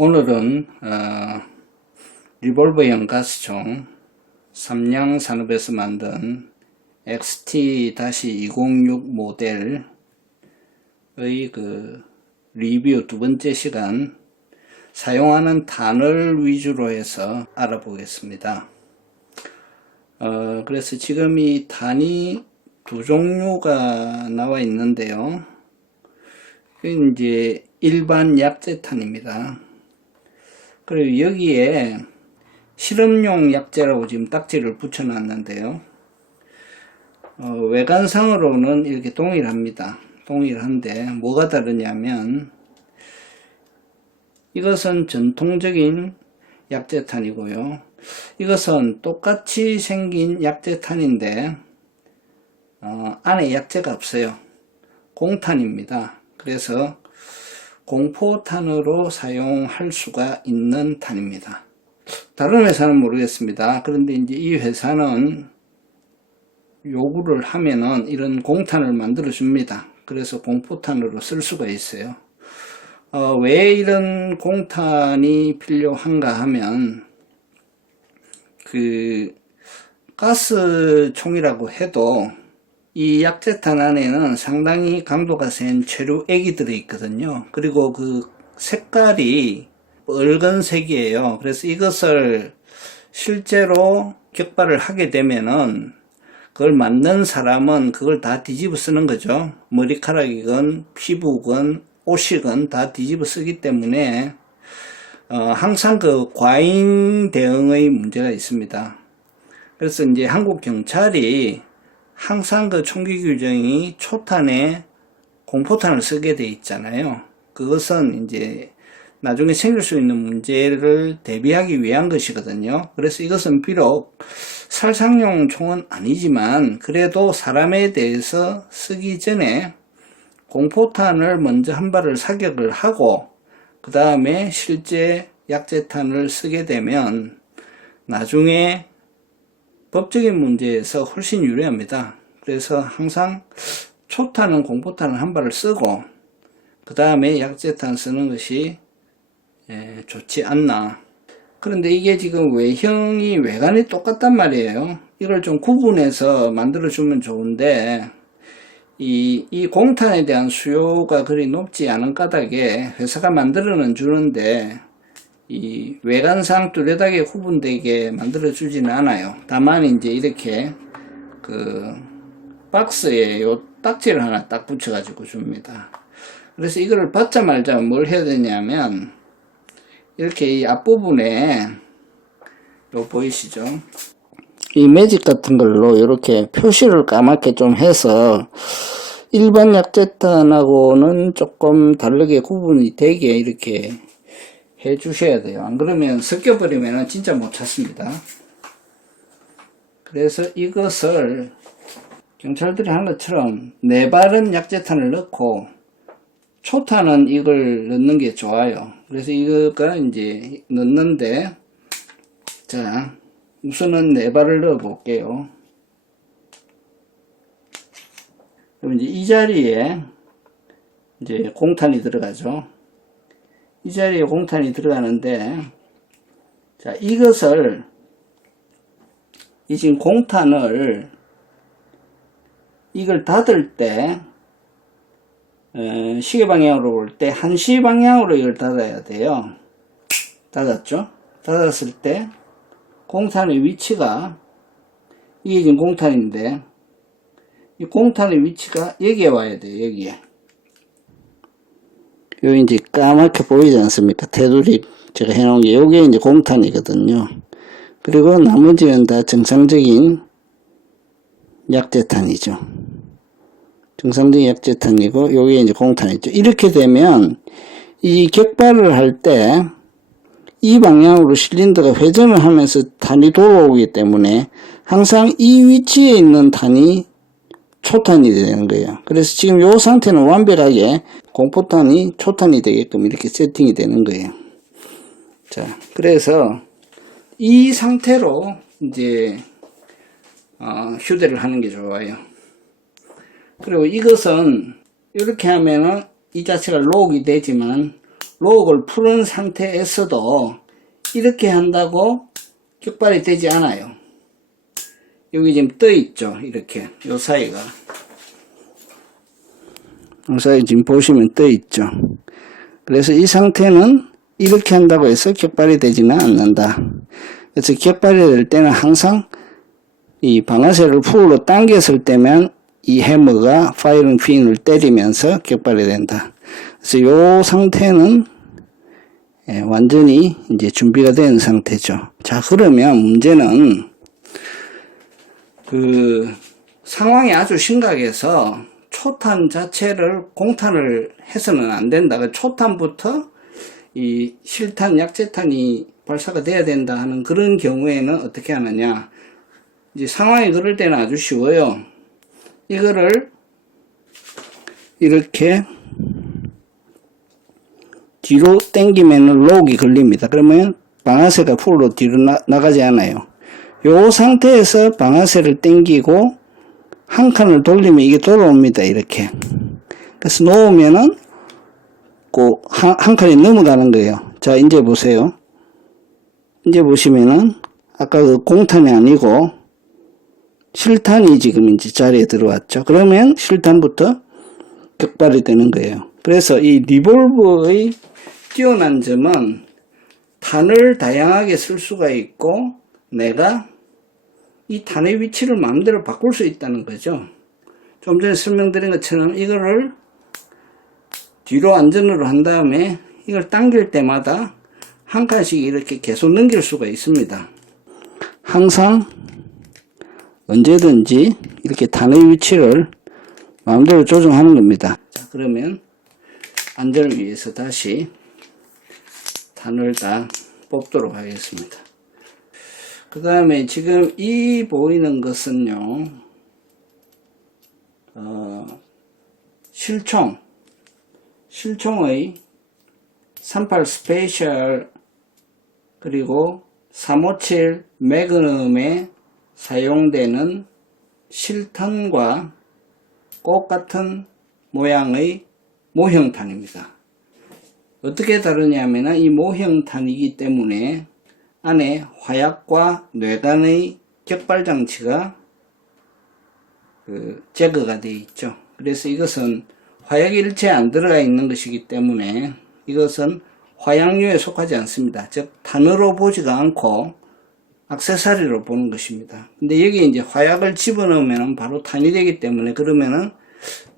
오늘은 리볼버형 가스총 삼양산업에서 만든 XT-206 모델의 리뷰 두 번째 시간, 사용하는 탄을 위주로 해서 알아보겠습니다. 그래서 지금 이 탄이 두 종류가 나와 있는데요. 이제 일반 약재탄입니다. 그리고 여기에 실험용 약재라고 지금 딱지를 붙여 놨는데요. 외관상으로는 이렇게 동일합니다. 동일한데 뭐가 다르냐면, 이것은 전통적인 약재탄이고요. 이것은 똑같이 생긴 약재탄인데 안에 약재가 없어요. 공탄입니다. 그래서 공포탄으로 사용할 수가 있는 탄입니다. 다른 회사는 모르겠습니다. 그런데 이제 이 회사는 요구를 하면은 이런 공탄을 만들어 줍니다. 그래서 공포탄으로 쓸 수가 있어요. 왜 이런 공탄이 필요한가 하면, 가스총이라고 해도 이 약재탄 안에는 상당히 강도가 센 최루액이 들어있거든요. 그리고 그 색깔이 붉은색이에요. 그래서 이것을 실제로 격발을 하게 되면은 그걸 만든 사람은 그걸 다 뒤집어 쓰는 거죠. 머리카락이건 피부건 옷이건 다 뒤집어 쓰기 때문에 항상 그 과잉 대응의 문제가 있습니다. 그래서 이제 한국 경찰이 항상 그 총기 규정이 초탄에 공포탄을 쓰게 돼 있잖아요. 그것은 이제 나중에 생길 수 있는 문제를 대비하기 위한 것이거든요. 그래서 이것은 비록 살상용 총은 아니지만 그래도 사람에 대해서 쓰기 전에 공포탄을 먼저 한 발을 사격을 하고 그 다음에 실제 약재탄을 쓰게 되면 나중에 법적인 문제에서 훨씬 유리합니다. 그래서 항상 초탄은 공포탄을 한 발을 쓰고 그 다음에 약재탄 쓰는 것이 좋지 않나. 그런데 이게 지금 외관이 똑같단 말이에요. 이걸 좀 구분해서 만들어 주면 좋은데 이 공탄에 대한 수요가 그리 높지 않은 까닭에 회사가 만들어는 주는데 이 외관상 뚜렷하게 구분되게 만들어 주지는 않아요. 다만 이제 이렇게 박스에 요 딱지를 하나 딱 붙여 가지고 줍니다. 그래서 이거를 받자마자 뭘 해야 되냐면, 이렇게 이 앞부분에 요 보이시죠? 이 매직 같은 걸로 이렇게 표시를 까맣게 좀 해서 일반 약재탄하고는 조금 다르게 구분이 되게 이렇게 해 주셔야 돼요. 안 그러면 섞여 버리면 진짜 못 찾습니다. 그래서 이것을 경찰들이 하는 것처럼 네 발은 약재탄을 넣고 초탄은 이걸 넣는 게 좋아요. 그래서 이거가 이제 넣는데, 자, 우선은 네 발을 넣어 볼게요. 그럼 이제 이 자리에 이제 공탄이 들어가죠. 이 자리에 공탄이 들어가는데, 자, 이것을, 이 지금 공탄을, 이걸 닫을 때, 시계 방향으로 볼 때 1시 방향으로 이걸 닫아야 돼요. 닫았죠? 닫았을 때, 공탄의 위치가, 이게 지금 공탄인데, 이 공탄의 위치가 여기에 와야 돼요, 여기에. 요 이제 까맣게 보이지 않습니까? 테두리 제가 해놓은 게 요게 이제 공탄이거든요. 그리고 나머지는 다 정상적인 약재탄이죠. 정상적인 약재탄이고 요게 이제 공탄이죠. 이렇게 되면 이 격발을 할 때 이 방향으로 실린더가 회전을 하면서 탄이 돌아오기 때문에 항상 이 위치에 있는 탄이 초탄이 되는 거예요. 그래서 지금 이 상태는 완벽하게 공포탄이 초탄이 되게끔 이렇게 세팅이 되는 거예요. 자, 그래서 이 상태로 이제 휴대를 하는 게 좋아요. 그리고 이것은 이렇게 하면은 이 자체가 록이 되지만 록을 푸른 상태에서도 이렇게 한다고 격발이 되지 않아요. 여기 지금 떠 있죠. 이렇게 요 사이가 요 사이 지금 보시면 떠 있죠. 그래서 이 상태는 이렇게 한다고 해서 격발이 되지는 않는다. 그래서 격발이 될 때는 항상 이 방아쇠를 풀로 당겼을 때면 이 해머가 파이링 핀을 때리면서 격발이 된다. 그래서 이 상태는 완전히 이제 준비가 된 상태죠. 자, 그러면 문제는 그 상황이 아주 심각해서 초탄 자체를 공탄을 해서는 안 된다. 초탄부터 이 실탄, 약재탄이 발사가 돼야 된다 하는 그런 경우에는 어떻게 하느냐. 이제 상황이 그럴 때는 아주 쉬워요. 이거를 이렇게 뒤로 당기면 록이 걸립니다. 그러면 방아쇠가 풀로 뒤로 나가지 않아요. 요 상태에서 방아쇠를 당기고 한 칸을 돌리면 이게 돌아옵니다. 이렇게. 그래서 놓으면은 한 칸이 넘어가는 거예요. 자, 이제 보세요. 이제 보시면은 아까 그 공탄이 아니고 실탄이 지금 이제 자리에 들어왔죠. 그러면 실탄부터 격발이 되는 거예요. 그래서 이 리볼버의 뛰어난 점은 탄을 다양하게 쓸 수가 있고 내가 이 탄의 위치를 마음대로 바꿀 수 있다는 거죠. 좀 전에 설명드린 것처럼 이거를 뒤로 안전으로 한 다음에 이걸 당길 때마다 한 칸씩 이렇게 계속 넘길 수가 있습니다. 항상 언제든지 이렇게 탄의 위치를 마음대로 조정하는 겁니다. 자, 그러면 안전을 위해서 다시 탄을 다 뽑도록 하겠습니다. 그 다음에 지금 이 보이는 것은요, 실총의 38 스페셜 그리고 357 매그넘에 사용되는 실탄과 똑같은 모양의 모형탄입니다. 어떻게 다르냐면 이 모형탄이기 때문에 안에 화약과 뇌관의 격발장치가 제거가 되어 있죠. 그래서 이것은 화약이 일체 안 들어가 있는 것이기 때문에 이것은 화약류에 속하지 않습니다. 즉 탄으로 보지가 않고 액세서리로 보는 것입니다. 근데 여기 이제 화약을 집어넣으면 바로 탄이 되기 때문에 그러면은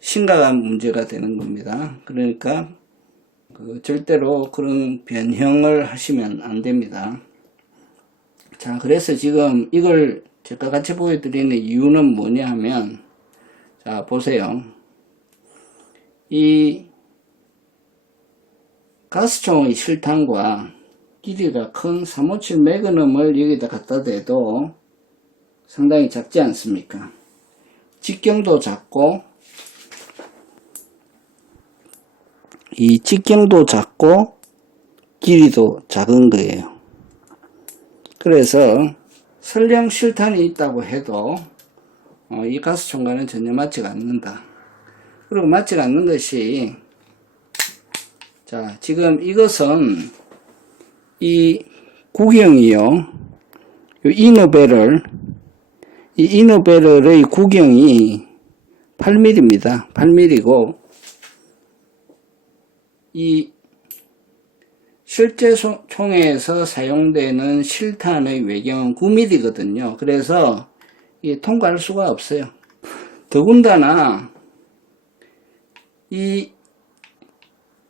심각한 문제가 되는 겁니다. 그러니까 절대로 그런 변형을 하시면 안 됩니다. 자, 그래서 지금 이걸 제가 같이 보여드리는 이유는 뭐냐 하면, 자, 보세요. 이 가스총의 실탄과 길이가 큰 357 매그넘을 여기다 갖다 대도 상당히 작지 않습니까? 직경도 작고, 이 직경도 작고, 길이도 작은 거예요. 그래서 설령 실탄이 있다고 해도 이 가스총과는 전혀 맞지가 않는다. 그리고 맞지가 않는 것이, 자, 지금 이것은 이 구경이요, 이 이너배럴, 이 이너배럴의 구경이 8mm입니다. 8mm고 이 실제 총에서 사용되는 실탄의 외경은 9mm거든요. 그래서 통과할 수가 없어요. 더군다나 이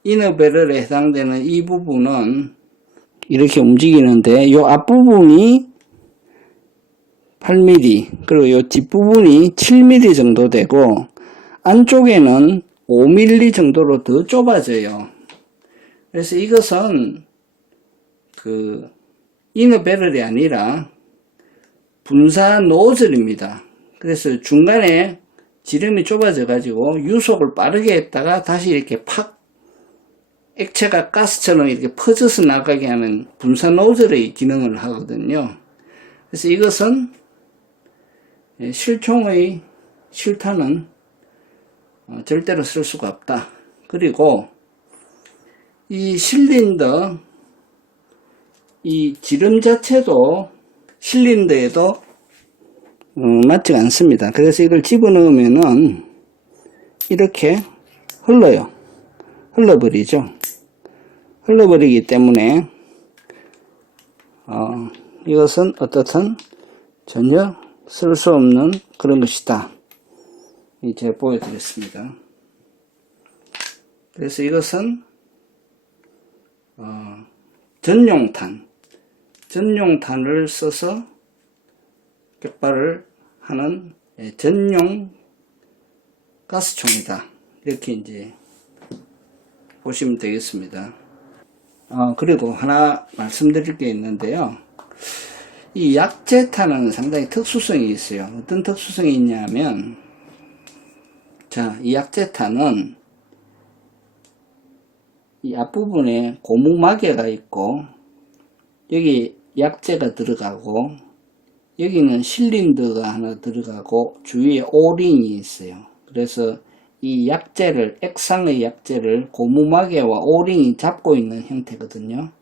이너배럴에 해당되는 이 부분은 이렇게 움직이는데 이 앞부분이 8mm 그리고 이 뒷부분이 7mm 정도 되고 안쪽에는 5mm 정도로 더 좁아져요. 그래서 이것은 이너배럴이 아니라 분사 노즐입니다. 그래서 중간에 지름이 좁아져 가지고 유속을 빠르게 했다가 다시 이렇게 팍 액체가 가스처럼 이렇게 퍼져서 나가게 하는 분사 노즐의 기능을 하거든요. 그래서 이것은 실총의 실탄은 절대로 쓸 수가 없다. 그리고 이 실린더, 이 지름 자체도 실린더에도 맞지가 않습니다. 그래서 이걸 집어넣으면은 이렇게 흘러버리죠. 흘러버리기 때문에 이것은 어떻든 전혀 쓸 수 없는 그런 것이다. 제가 보여드렸습니다. 그래서 이것은 전용탄을 써서 격발을 하는 전용 가스총이다. 이렇게 이제 보시면 되겠습니다. 그리고 하나 말씀드릴 게 있는데요. 이 약제탄은 상당히 특수성이 있어요. 어떤 특수성이 있냐면, 자, 이 약제탄은 이 앞부분에 고무마개가 있고, 여기 약제가 들어가고, 여기는 실린더가 하나 들어가고, 주위에 오링이 있어요. 그래서 이 약제를, 액상의 약제를 고무마개와 오링이 잡고 있는 형태거든요.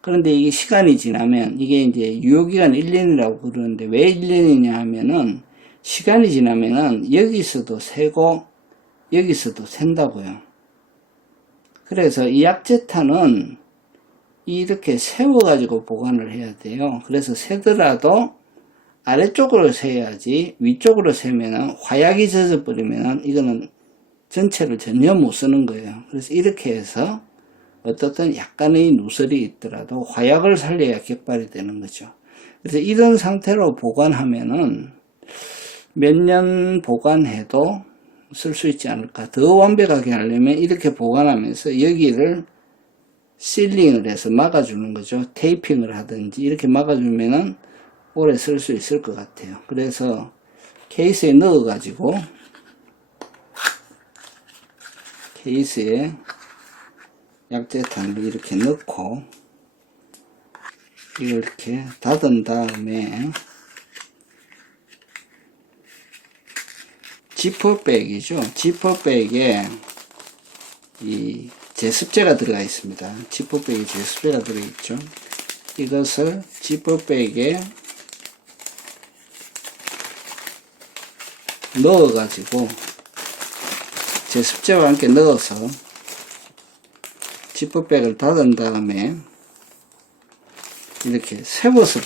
그런데 이게 시간이 지나면, 이게 이제 유효기간 1년이라고 그러는데, 왜 1년이냐 하면은, 시간이 지나면은 여기서도 새고, 여기서도 샌다고요. 그래서 이 약제탄은 이렇게 세워가지고 보관을 해야 돼요. 그래서 세더라도 아래쪽으로 세야지, 위쪽으로 세면은 화약이 젖어버리면은 이거는 전체를 전혀 못 쓰는 거예요. 그래서 이렇게 해서 어떻든 약간의 누설이 있더라도 화약을 살려야 격발이 되는 거죠. 그래서 이런 상태로 보관하면은 몇 년 보관해도 쓸 수 있지 않을까. 더 완벽하게 하려면 이렇게 보관하면서 여기를 실링을 해서 막아주는 거죠. 테이핑을 하든지 이렇게 막아주면은 오래 쓸 수 있을 것 같아요. 그래서 케이스에 넣어가지고 케이스에 약제탄을 이렇게 넣고 이렇게 닫은 다음에 지퍼백이죠. 지퍼백에 이 제습제가 들어가 있습니다. 지퍼백에 제습제가 들어가 있죠. 이것을 지퍼백에 넣어가지고 제습제와 함께 넣어서 지퍼백을 닫은 다음에 이렇게 세워서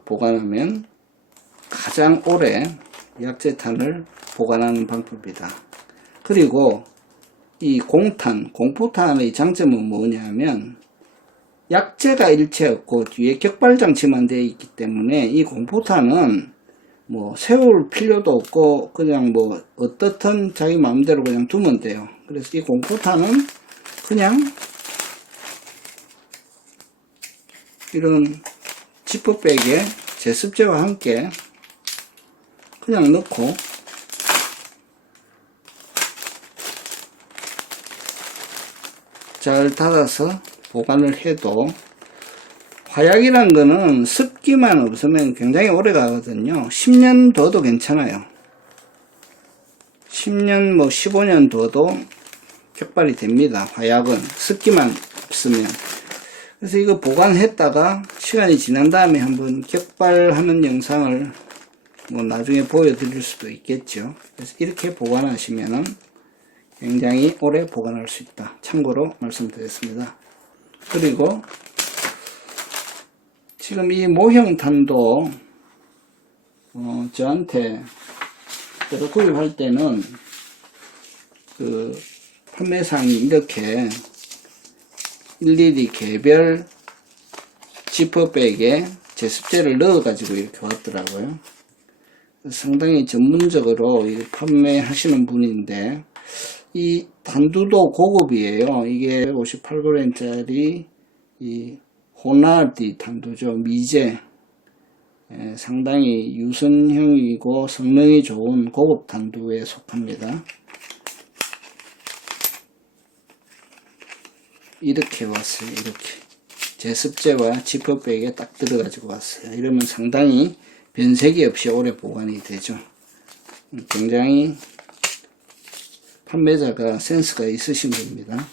보관하면 가장 오래 약제탄을 보관하는 방법이다. 그리고 이 공포탄의 장점은 뭐냐면 약제가 일체 없고 뒤에 격발장치만 되어 있기 때문에 이 공포탄은 뭐 세울 필요도 없고 그냥 뭐 어떻든 자기 마음대로 그냥 두면 돼요. 그래서 이 공포탄은 그냥 이런 지퍼백에 제습제와 함께 그냥 넣고 잘 닫아서 보관을 해도 화약이란 거는 습기만 없으면 굉장히 오래 가거든요. 10년 둬도 괜찮아요. 10년 뭐 15년 둬도 격발이 됩니다. 화약은 습기만 없으면. 그래서 이거 보관했다가 시간이 지난 다음에 한번 격발하는 영상을 뭐 나중에 보여드릴 수도 있겠죠. 그래서 이렇게 보관하시면은 굉장히 오래 보관할 수 있다. 참고로 말씀드렸습니다. 그리고 지금 이 모형탄도 저한테 제가 구입할 때는 그 판매상이 이렇게 일일이 개별 지퍼백에 제습제를 넣어 가지고 이렇게 왔더라고요. 상당히 전문적으로 판매하시는 분인데 이 단두도 고급이에요. 이게 58g짜리 이 호나디 단두죠. 미제. 상당히 유선형이고 성능이 좋은 고급 단두에 속합니다. 이렇게 왔어요. 이렇게 제습제와 지퍼백에 딱 들어가지고 왔어요. 이러면 상당히 변색이 없이 오래 보관이 되죠. 굉장히 판매자가 센스가 있으신 겁니다.